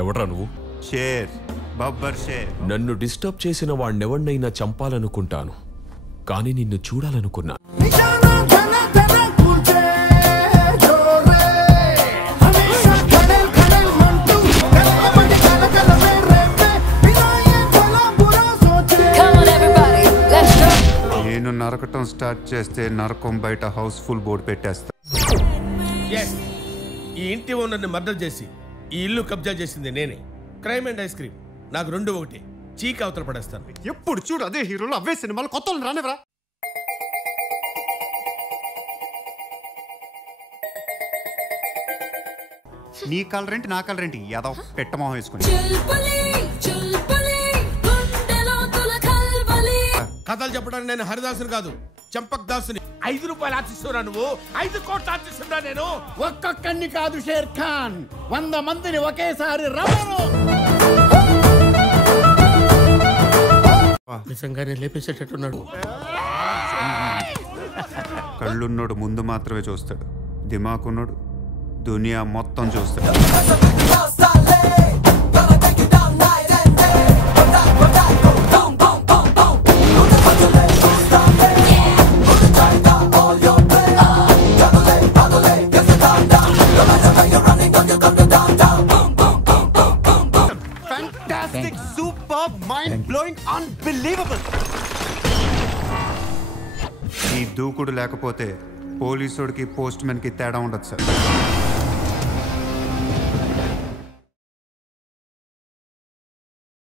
ఎవడ్రా నువ్వు? Share, Babbar share. నన్ను డిస్టర్బ్ చేసిన వాణ్ణెవన్నైనా చంపాలనుకుంటాను, కానీ నిన్ను చూడాలనుకున్నా. నేను నరకటం స్టార్ట్ చేస్తే నరకం బయట హౌస్ఫుల్ బోర్డు పెట్టేస్తా. ఈ ఇంటి ఓనర్ని మర్డర్ చేసి ఈ ఇల్లు కబ్జా చేసింది నేనే. క్రైమ్ అండ్ ఐస్ క్రీమ్ నాకు రెండు ఒకటి. చీక్ అవతల పడేస్తాను. ఎప్పుడు చూడు అదే హీరోలు, అవే సినిమాలు, కొత్త రానివరా? నీ కలర్ ఏంటి, నా కలర్ ఏంటి? యాదవ్ పెట్టమోహం వేసుకుని కథలు చెప్పడానికి నేను హరిదాసుని కాదు, చంపక్ దాసుని. 5 రూపాయలు ఆశిస్తున్నా నువ్వు, 5 కోట్లు ఆశిస్తున్నా నేను. ఒక్కొక్కడిని కాదు షేర్ ఖాన్, 100 మందిని ఒకేసారి రమ్మను. నిజంగానే లేపేసేటట్టున్నాడు. కళ్ళున్నోడు ముందు మాత్రమే చూస్తాడు, దిమాకున్నోడు దునియా మొత్తం చూస్తాడు. Fantastic, superb, mind-blowing, unbelievable. ఈ దూకుడు లేకపోతే పోలీసుడికి పోస్ట్ మ్యాన్ కి తేడా ఉండదు సార్.